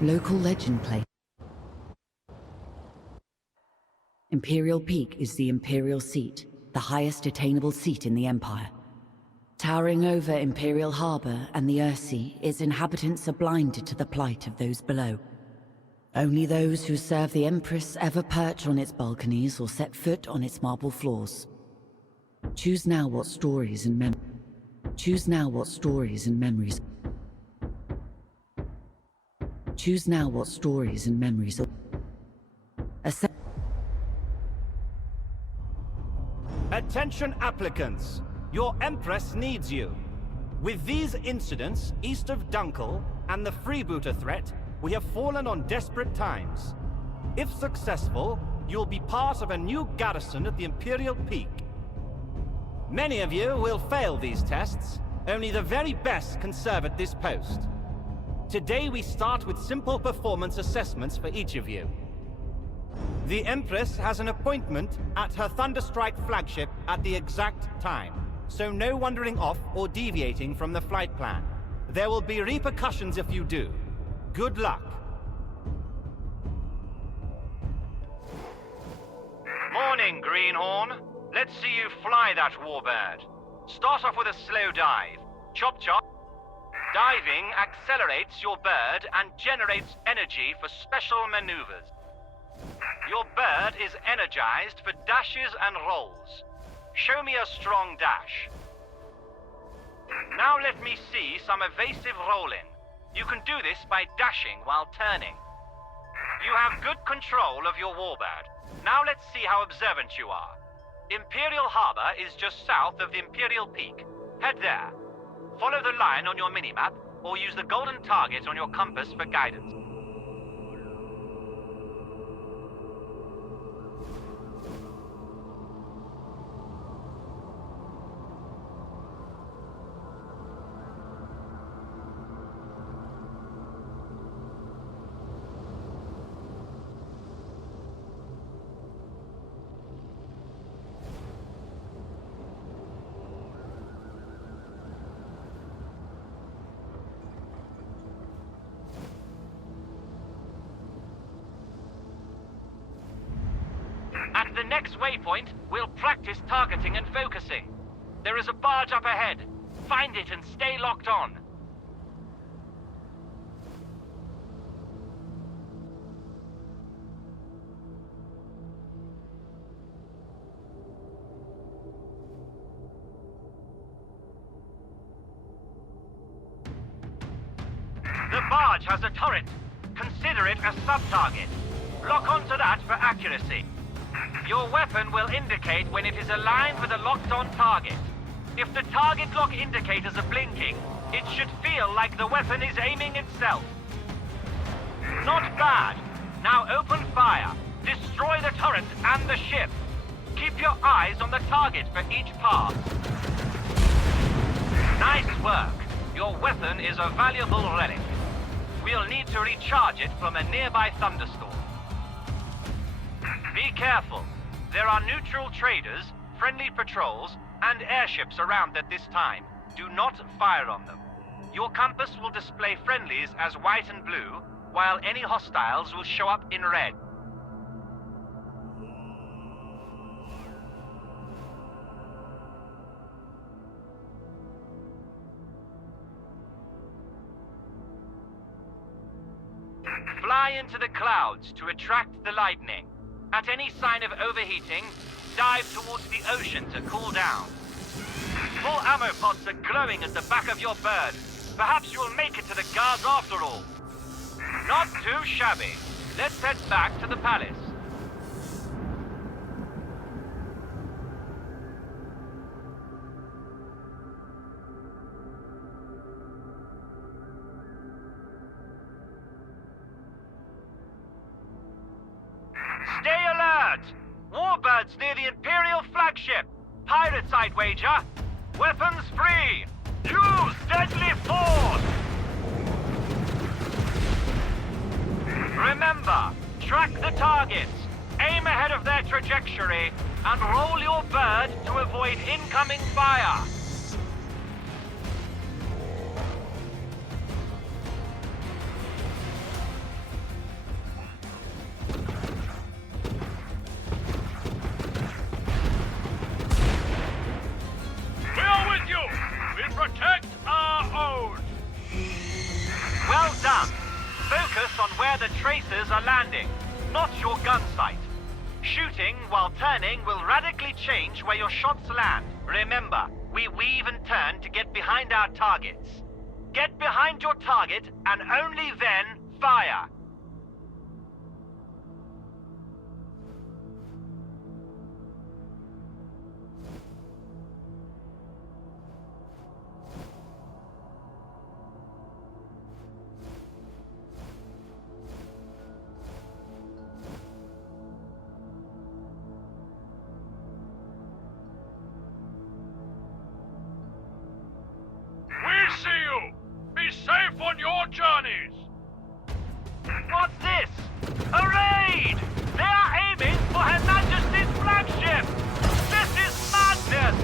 Local legend play. Imperial Peak is the Imperial seat, the highest attainable seat in the Empire. Towering over Imperial Harbor and the Earthsea, its inhabitants are blinded to the plight of those below. Only those who serve the Empress ever perch on its balconies or set foot on its marble floors. Choose now what stories and memories. Choose now what stories and memories. Choose now what stories and memories. Attention applicants! Your Empress needs you. With these incidents east of Dunkel and the freebooter threat, we have fallen on desperate times. If successful, you'll be part of a new garrison at the Imperial Peak. Many of you will fail these tests. Only the very best can serve at this post. Today we start with simple performance assessments for each of you. The Empress has an appointment at her Thunderstrike flagship at the exact time, so no wandering off or deviating from the flight plan. There will be repercussions if you do. Good luck. Morning, Greenhorn. Let's see you fly that warbird. Start off with a slow dive. Chop chop. Diving accelerates your bird and generates energy for special maneuvers. Your bird is energized for dashes and rolls. Show me a strong dash. Now let me see some evasive rolling. You can do this by dashing while turning. You have good control of your warbird. Now let's see how observant you are. Imperial Harbor is just south of the Imperial Peak. Head there. Follow the line on your minimap, or use the golden target on your compass for guidance. At the next waypoint, we'll practice targeting and focusing. There is a barge up ahead. Find it and stay locked on. The barge has a turret. Consider it a sub-target. Lock onto that for accuracy. Your weapon will indicate when it is aligned with a locked-on target. If the target lock indicators are blinking, it should feel like the weapon is aiming itself. Not bad. Now open fire. Destroy the turret and the ship. Keep your eyes on the target for each pass. Nice work. Your weapon is a valuable relic. We'll need to recharge it from a nearby thunderstorm. Be careful. There are neutral traders, friendly patrols, and airships around at this time. Do not fire on them. Your compass will display friendlies as white and blue, while any hostiles will show up in red. Fly into the clouds to attract the lightning. At any sign of overheating, dive towards the ocean to cool down. Full ammo pods are glowing at the back of your bird. Perhaps you'll make it to the guards after all. Not too shabby. Let's head back to the palace. Stay alert! Warbirds near the Imperial flagship. Pirate side wager. Weapons free. Use deadly force! Remember, track the targets. Aim ahead of their trajectory and roll your bird to avoid incoming fire. not your gun sight. Shooting while turning will radically change where your shots land. Remember, we weave and turn to get behind our targets. Get behind your target and only then fire. We see you! Be safe on your journeys! What's this? A raid! They are aiming for Her Majesty's flagship! This is madness!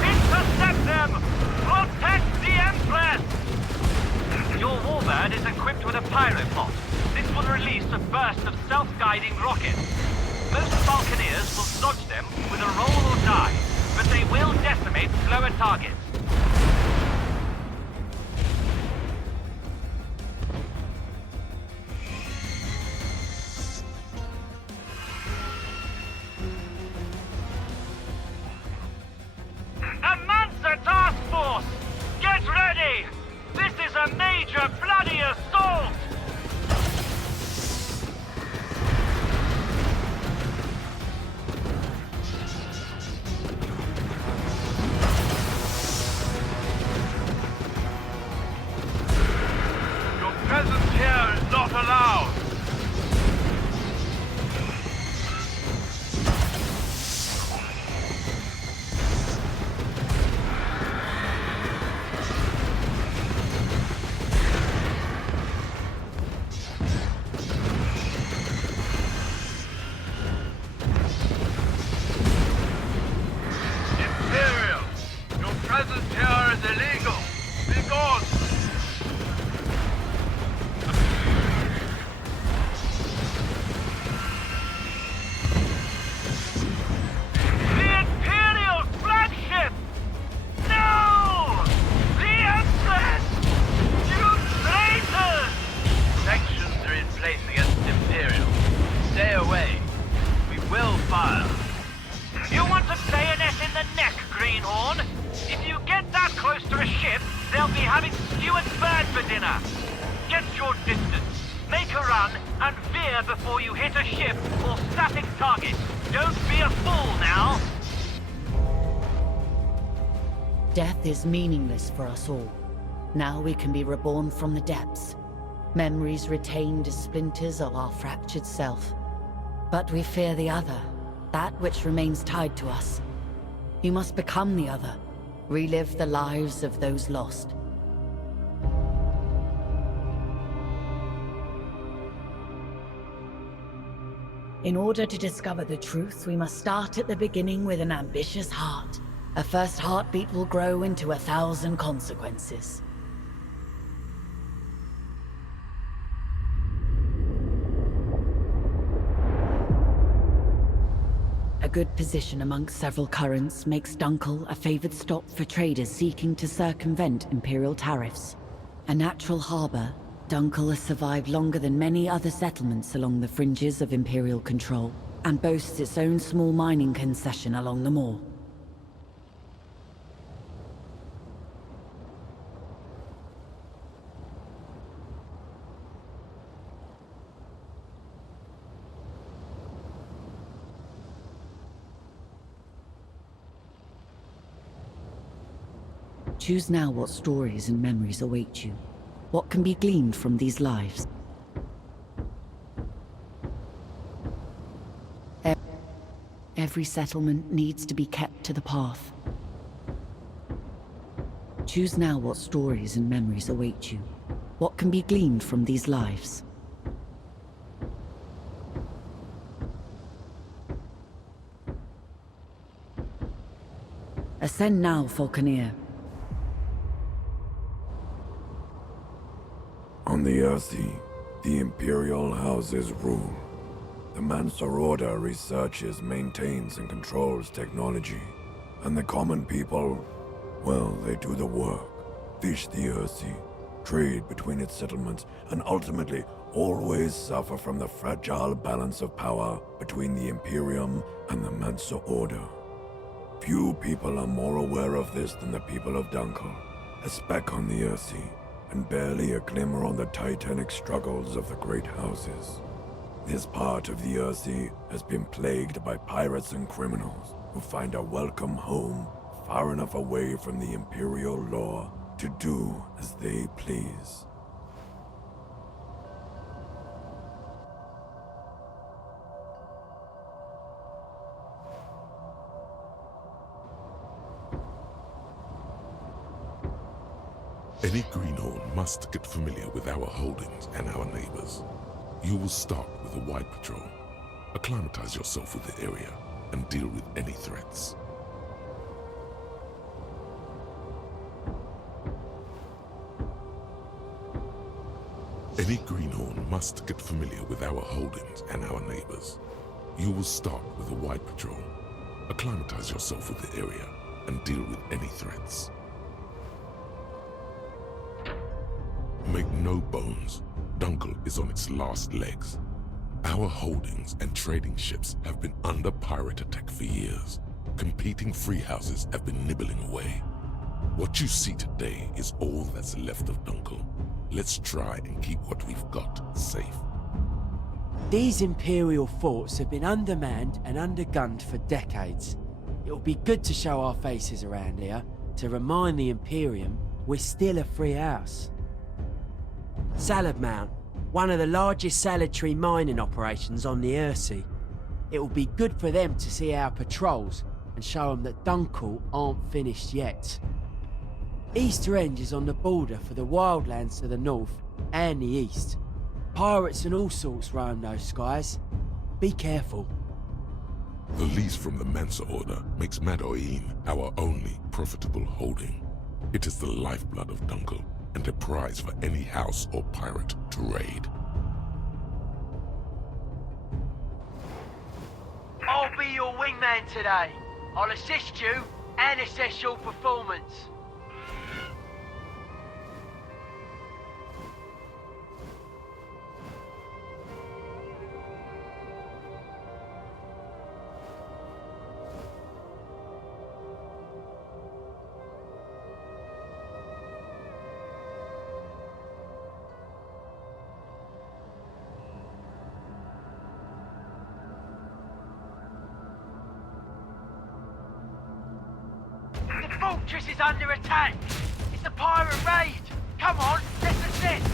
Intercept them! Protect the Empress! Your warbird is equipped with a pyropod. This will release a burst of self-guiding rockets. Most Falconeers will dodge them with a roll or dive, but they will decimate slower targets. A Mansa task force! Get ready! This is a major bloody assault! Your presence here is not allowed! Imperial! Your presence here is illegal! Be gone! The Imperial flagship! No! The Empress! You traitors! Sanctions are in place against Imperial. Stay away. We will fire. You want a bayonet in the neck, Greenhorn? If you get that close to a ship, they'll be having stewed bird for dinner. Get your distance, make a run, and veer before you hit a ship or static target. Don't be a fool now! Death is meaningless for us all. Now we can be reborn from the depths. Memories retained as splinters of our fractured self. But we fear the other, that which remains tied to us. You must become the other, relive the lives of those lost. In order to discover the truth, we must start at the beginning with an ambitious heart. A first heartbeat will grow into 1,000 consequences. A good position amongst several currents makes Dunkel a favored stop for traders seeking to circumvent Imperial tariffs. A natural harbor, Dunkel has survived longer than many other settlements along the fringes of Imperial control, and boasts its own small mining concession along the moor. Choose now what stories and memories await you. What can be gleaned from these lives? Every settlement needs to be kept to the path. Choose now what stories and memories await you. What can be gleaned from these lives? Ascend now, Falconeer. On the Earthy, the Imperial houses rule. The Mansa Order researches, maintains, and controls technology. And the common people, well, they do the work. Fish the Earthy, trade between its settlements, and ultimately always suffer from the fragile balance of power between the Imperium and the Mensa Order. Few people are more aware of this than the people of Dunkel, a speck on the Ursi, and barely a glimmer on the titanic struggles of the great houses. This part of the Ursi has been plagued by pirates and criminals who find a welcome home far enough away from the Imperial law to do as they please. Any greenhorn must get familiar with our holdings and our neighbors. You will start with a wide patrol. Acclimatize yourself with the area and deal with any threats. Any greenhorn must get familiar with our holdings and our neighbors. You will start with a wide patrol. Acclimatize yourself with the area and deal with any threats. Make no bones, Dunkel is on its last legs. Our holdings and trading ships have been under pirate attack for years. Competing free houses have been nibbling away. What you see today is all that's left of Dunkel. Let's try and keep what we've got safe. These Imperial forts have been undermanned and undergunned for decades. It'll be good to show our faces around here, to remind the Imperium we're still a free house. Salad Mount, one of the largest salad-tree mining operations on the Ursi. It will be good for them to see our patrols and show them that Dunkel aren't finished yet. Easter End is on the border for the wildlands to the north and the east. Pirates and all sorts roam those skies. Be careful. The lease from the Mensa Order makes Madoin our only profitable holding. It is the lifeblood of Dunkel and a prize for any house or pirate to raid. I'll be your wingman today. I'll assist you and assess your performance. The fortress is under attack! It's a pirate raid! Come on, let's assist!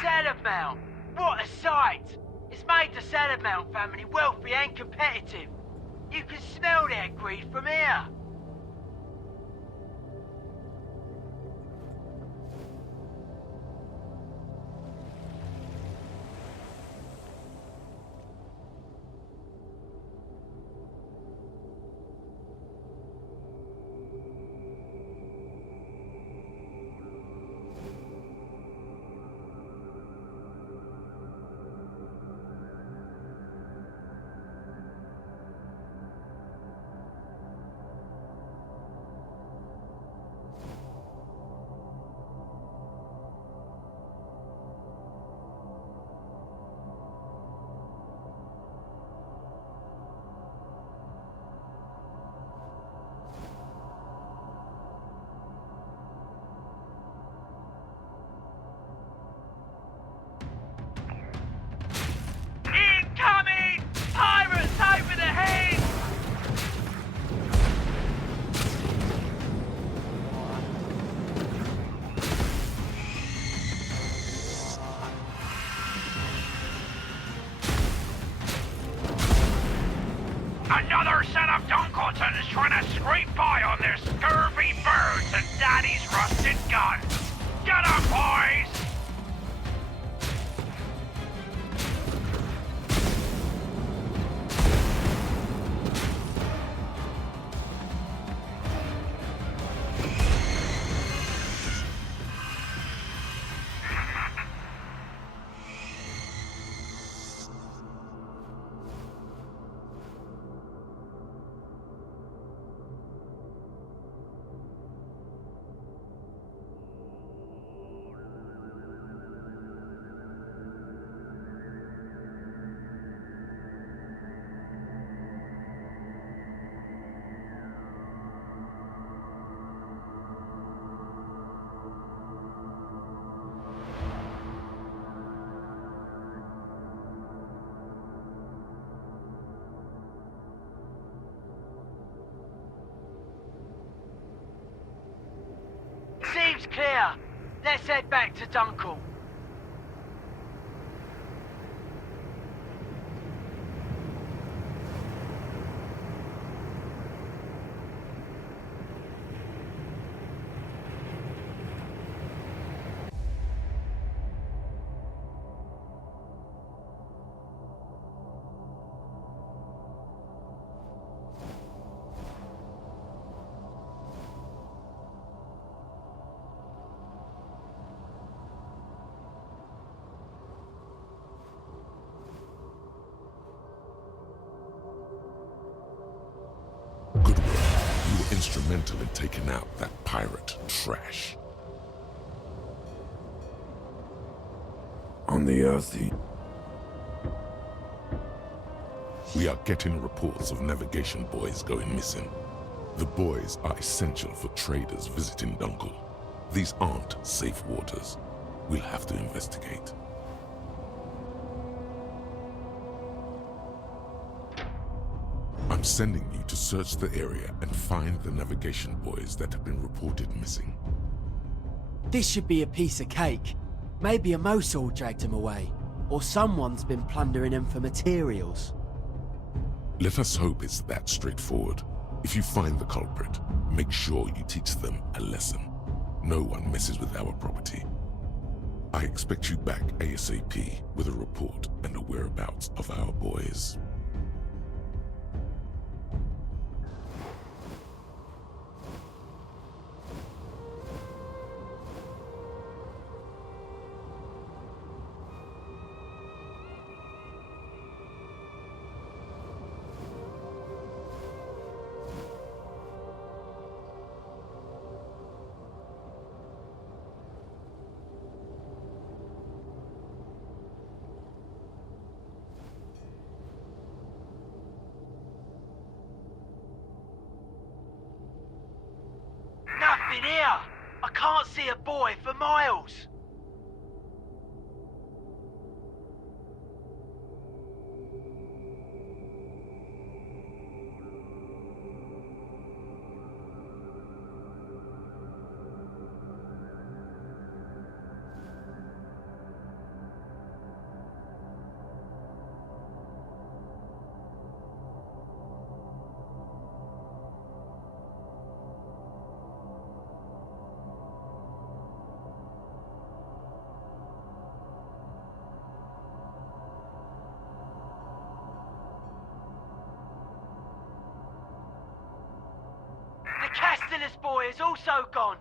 Salad Mount! What a sight! It's made the Salad Mount family wealthy and competitive. You can smell their greed from here. It's clear. Let's head back to Dunkel. Good work. You were instrumental in taking out that pirate trash. On the Earthy, We are getting reports of navigation buoys going missing. The buoys are essential for traders visiting Dunkel. These aren't safe waters. We'll have to investigate. I'm sending you to search the area and find the navigation buoys that have been reported missing. This should be a piece of cake. Maybe a Mosul dragged him away. Or someone's been plundering him for materials. Let us hope it's that straightforward. If you find the culprit, make sure you teach them a lesson. No one messes with our property. I expect you back ASAP with a report and the whereabouts of our boys. Nothing here! I can't see a boy for miles! Castellus boy is also gone.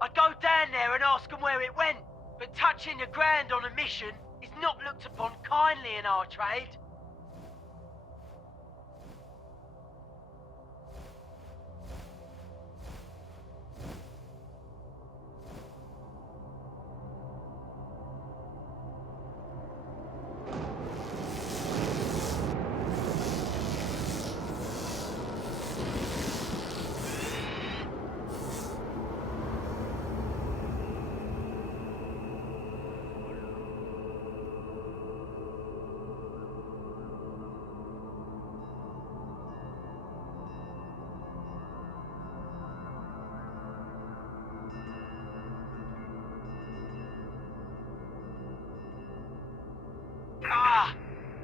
I'd go down there and ask him where it went, but touching the ground on a mission is not looked upon kindly in our trade.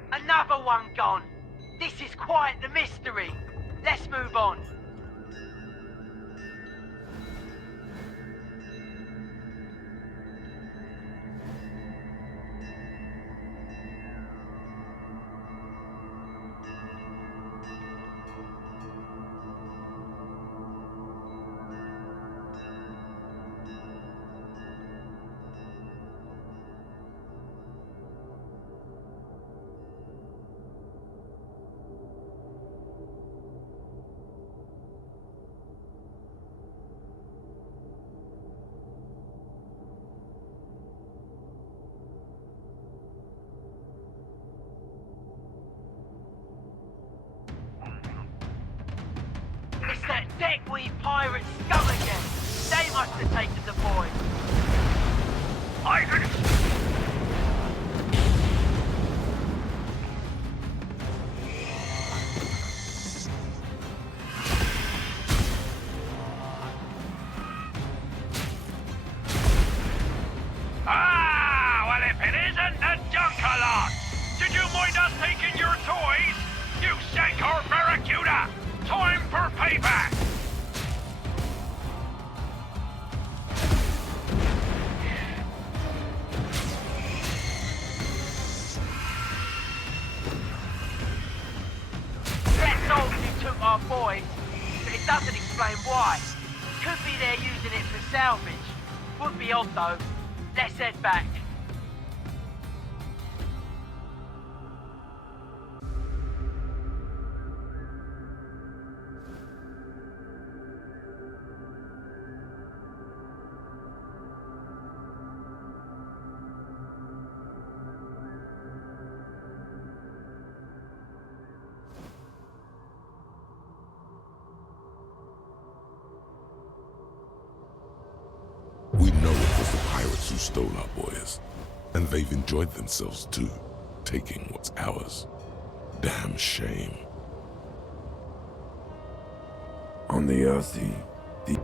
Another one gone. This is quite the mystery. Let's move on. It's that deckweed pirate scum again. They must have taken the boy. Right. Could be they're using it for salvage. Would be odd though. Let's head back. We know it was the pirates who stole our boys, and they've enjoyed themselves too, taking what's ours. Damn shame. On the Earthsea, the